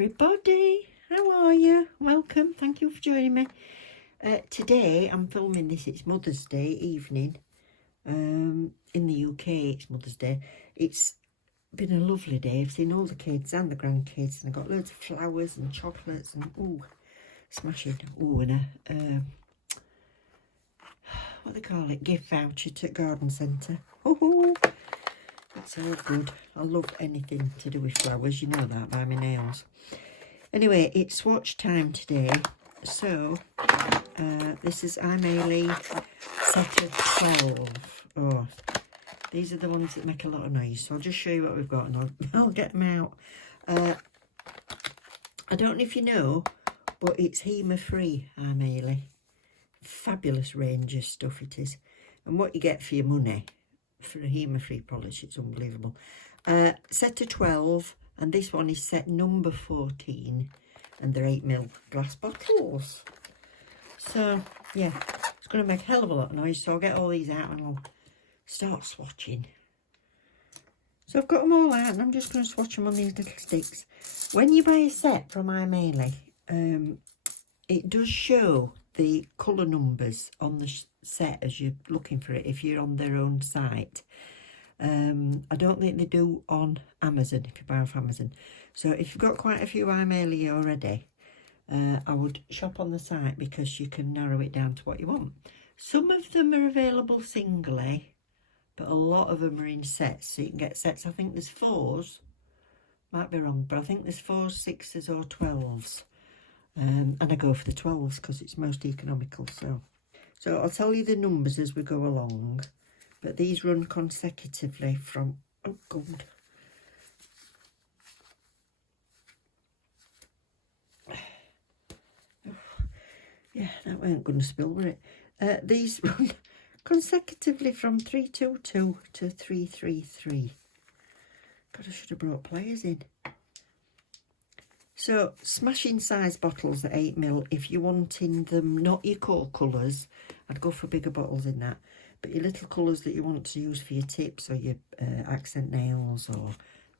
everybody, how are you? Welcome, thank you for joining me. Today I'm filming this, it's Mother's Day evening. In the UK it's Mother's Day. It's been a lovely day. I've seen all the kids and the grandkids, and I've got loads of flowers and chocolates and ooh, smashing. Ooh, and a what they call it, gift voucher to garden centre. Oh, that's all good. I love anything to do with flowers, you know that by my nails. Anyway, it's swatch time today. So this is Aimeili set of 12. Oh, these are the ones that make a lot of noise. So I'll just show you what we've got and I'll get them out. I don't know if you know, but it's Hema Free Aimeili. Fabulous range of stuff it is. And what you get for your money for a Hema Free polish, it's unbelievable. Set of 12, and this one is set number 14, and they're 8ml glass bottles. So yeah, it's going to make a hell of a lot of noise, so I'll get all these out and I'll start swatching. So I've got them all out and I'm just going to swatch them on these little sticks. When you buy a set from Aimeili, it does show the colour numbers on the set as you're looking for it if you're on their own site. I don't think they do on Amazon if you buy off Amazon. So if you've got quite a few Aimeili already, I would shop on the site because you can narrow it down to what you want. Some of them are available singly, but a lot of them are in sets, so you can get sets. I think there's 4s, might be wrong, but I think there's 4s, 6s or 12s. And I go for the 12s because it's most economical. So I'll tell you the numbers as we go along, but these run consecutively from, oh god, yeah, that weren't going to spill, were it? These run consecutively from 322 to 333. God, I should have brought players in. So, smashing size bottles at 8ml. If you're wanting them, not your core colours, I'd go for bigger bottles in that. But your little colours that you want to use for your tips or your accent nails or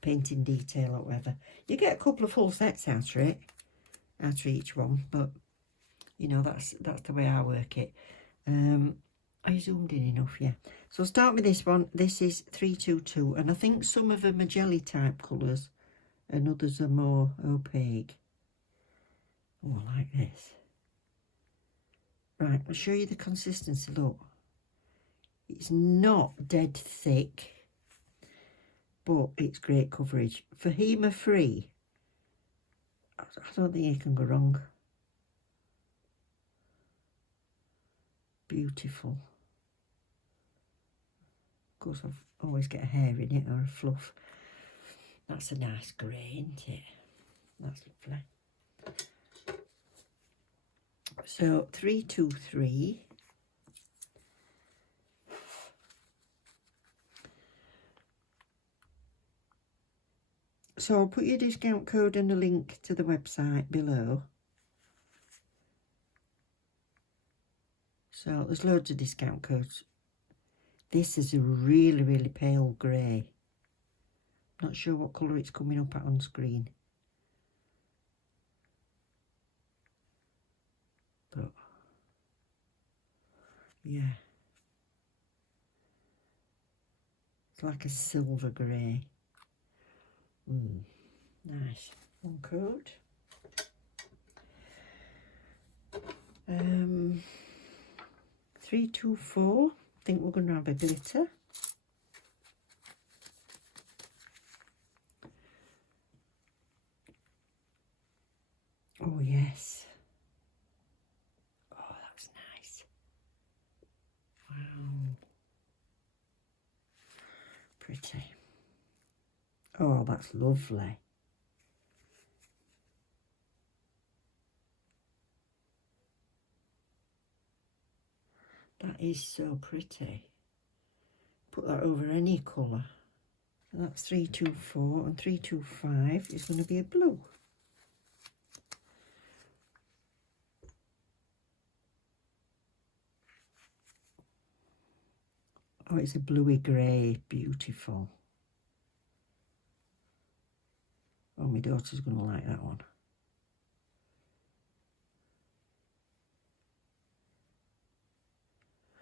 painting detail or whatever, you get a couple of full sets out of each one. But, you know, that's the way I work it. I zoomed in enough, yeah. So I'll start with this one. This is 322, and I think some of them are jelly type colours and others are more opaque. Oh, I like this. Right, I'll show you the consistency. Look, it's not dead thick, but it's great coverage. For Hema Free, I don't think you can go wrong. Beautiful. Of course, I've always get a hair in it or a fluff. That's a nice grey, isn't it? That's lovely. So 323. So I'll put your discount code and a link to the website below. So there's loads of discount codes. This is a really, really pale grey. Not sure what colour it's coming up at on screen. But, yeah. It's like a silver grey. Nice. One code. 324. I think we're going to have a glitter. Oh, yes. Oh, that's nice. Wow. Pretty. Oh, that's lovely. That is so pretty. Put that over any colour. So that's 324, and 325 is going to be a blue. Oh, it's a bluey grey, beautiful. Oh my daughter's going to like that one.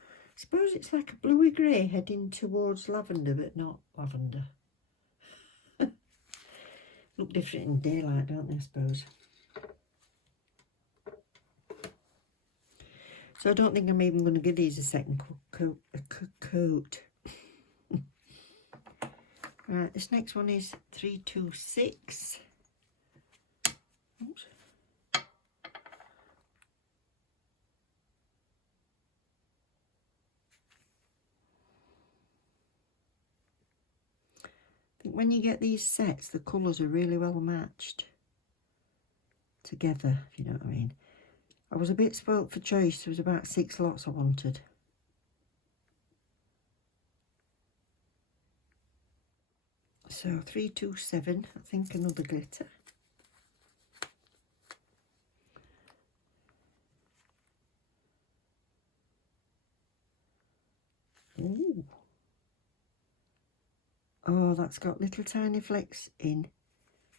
I suppose it's like a bluey grey heading towards lavender, but not lavender. Look different in daylight, don't they, I suppose. So I don't think I'm even going to give these a second coat. Right, this next one is 326. Oops. I think when you get these sets, the colours are really well matched together, if you know what I mean. I was a bit spoilt for choice. There was about 6 lots I wanted. So 327, I think another glitter. Ooh. Oh, that's got little tiny flecks in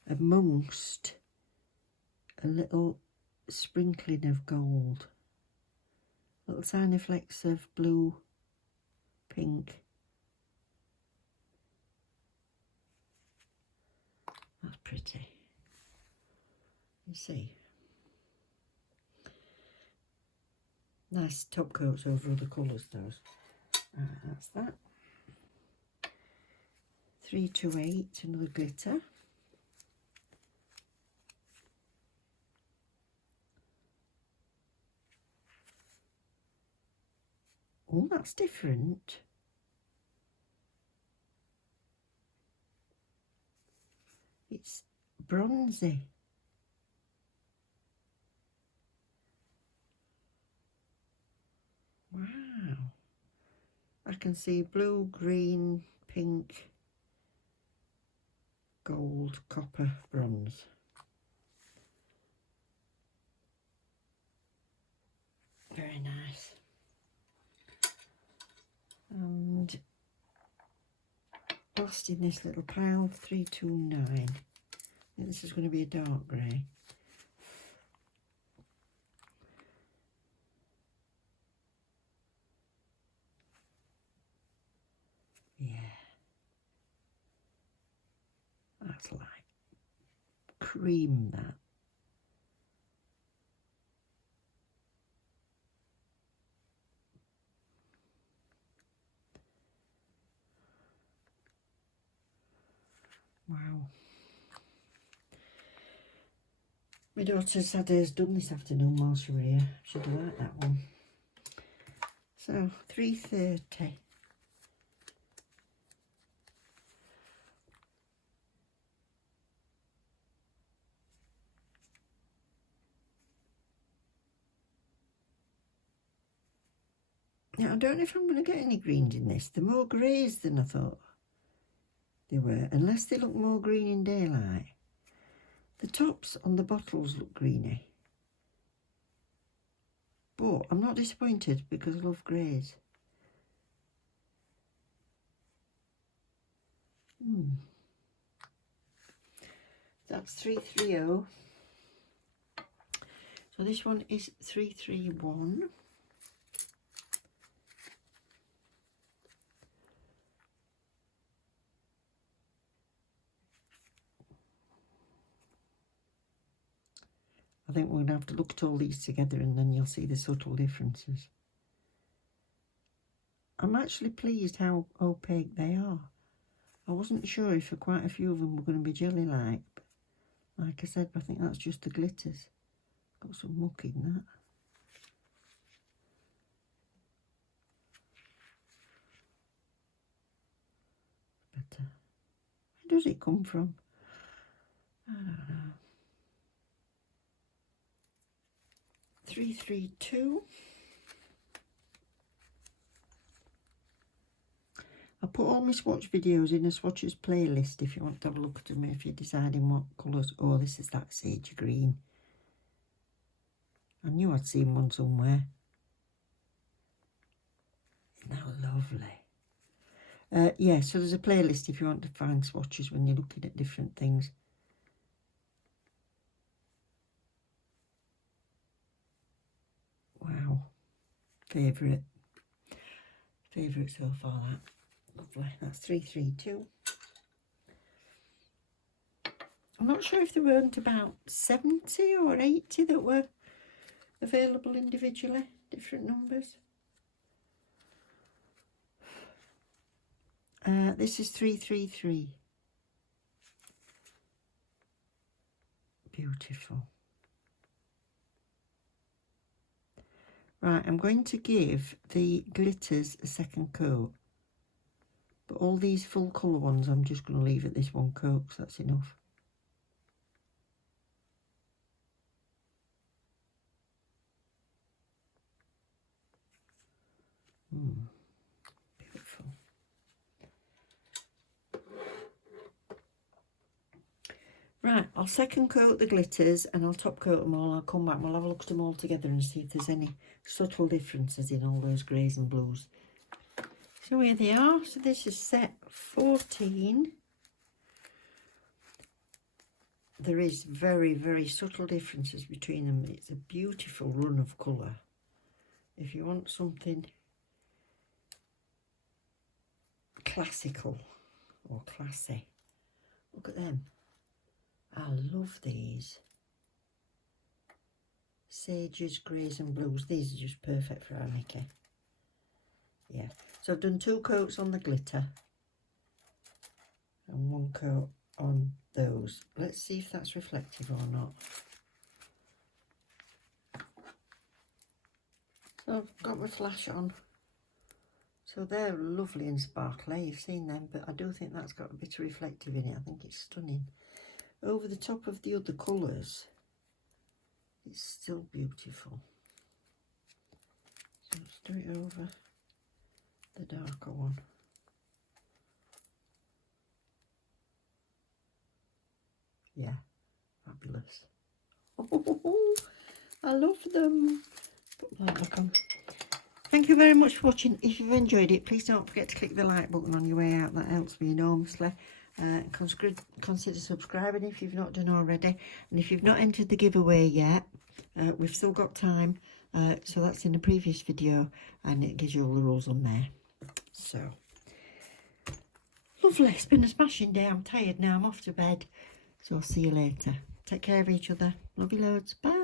amongst a little sprinkling of gold. Little tiny flecks of blue, pink. That's pretty. You see. Nice top coats over other colours, those. That's that. 328, another glitter. Oh, that's different. It's bronzy. Wow. I can see blue, green, pink, gold, copper, bronze. Very nice. And last in this little pile, 329. I think this is going to be a dark grey. Yeah. That's like cream, that. Wow. My daughter's had hers done this afternoon while she was here. She'd like that one. So 330. Now I don't know if I'm going to get any greens in this. They're more greys than I thought they were, unless they look more green in daylight. The tops on the bottles look greeny. But I'm not disappointed because I love greys. That's 330. So this one is 331. I think we're going to have to look at all these together and then you'll see the subtle differences. I'm actually pleased how opaque they are. I wasn't sure if quite a few of them were going to be jelly-like. Like I said, I think that's just the glitters. Got some muck in that. But where does it come from? I don't know. 332. I put all my swatch videos in a swatches playlist if you want to have a look at them, if you're deciding what colours. Oh, this is that sage green. I knew I'd seen one somewhere. Isn't that lovely? Yeah, so there's a playlist if you want to find swatches when you're looking at different things. Favourite so far, that. Lovely. That's 332. I'm not sure if there weren't about 70 or 80 that were available individually, different numbers. This is 333. Beautiful. Right, I'm going to give the glitters a second coat. But all these full colour ones, I'm just going to leave at this one coat, because that's enough. Beautiful. Right, I'll second coat the glitters and I'll top coat them all. I'll come back and we'll have a look at them all together and see if there's any subtle differences in all those greys and blues. So here they are. So this is set 14. There is very, very subtle differences between them. It's a beautiful run of colour. If you want something classical or classy, look at them. I love these. Sages, greys and blues. These are just perfect for our Mickey. Yeah. So I've done 2 coats on the glitter. And 1 coat on those. Let's see if that's reflective or not. So I've got my flash on. So they're lovely and sparkly. You've seen them, but I do think that's got a bit of reflective in it. I think it's stunning. Over the top of the other colours, it's still beautiful. So let's do it over the darker one. Yeah, fabulous. Oh, I love them. Put that back on. Thank you very much for watching. If you've enjoyed it, please don't forget to click the like button on your way out. That helps me enormously. Consider subscribing if you've not done already. And if you've not entered the giveaway yet, we've still got time. So that's in the previous video and it gives you all the rules on there. So, lovely. It's been a smashing day. I'm tired now. I'm off to bed. So I'll see you later. Take care of each other. Love you loads. Bye.